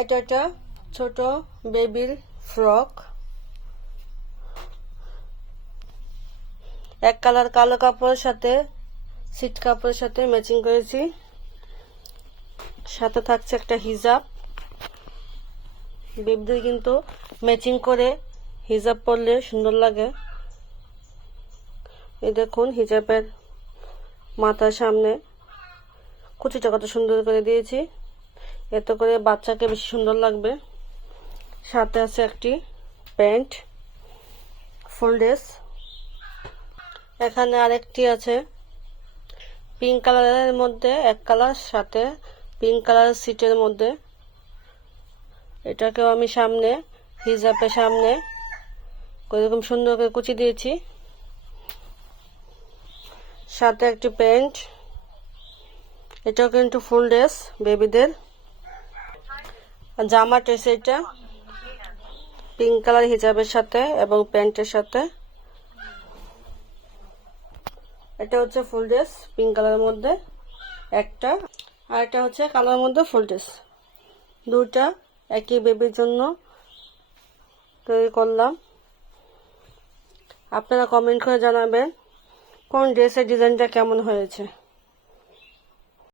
এটা একটা ছোট বেবির ফ্রক, এক কালার কালো কাপড়ের সাথে সিট কাপড়ের সাথে ম্যাচিং করেছি। সাথে থাকছে একটা হিজাব। বেবিদের কিন্তু ম্যাচিং করে হিজাব পরলে সুন্দর লাগে। এই দেখুন হিজাবের মাথার সামনে কুচিটা কত সুন্দর করে দিয়েছি, এতে করে বাচ্চাকে বেশি সুন্দর লাগবে। সাথে আছে একটি প্যান্ট ফুল ড্রেস। এখানে আরেকটি আছে পিঙ্ক কালারের মধ্যে, এক কালার সাথে পিঙ্ক কালারের সিটের মধ্যে। এটাকেও আমি সামনে হিজাবের সামনে এরকম সুন্দর করে কুচি দিয়েছি। সাথে একটি প্যান্ট, এটাও কিন্তু ফুল ড্রেস বেবিদের। জামা ড্রেস এটা পিঙ্ক কালার হিজাবের সাথে এবং প্যান্টের সাথে। এটা হচ্ছে ফুল ড্রেস পিঙ্ক কালারের মধ্যে একটা, আর এটা হচ্ছে কালোর মধ্যে ফুল ড্রেস। দুটা একই বেবির জন্য তৈরি করলাম। আপনারা কমেন্ট করে জানাবেন কোন ড্রেসের ডিজাইনটা কেমন হয়েছে।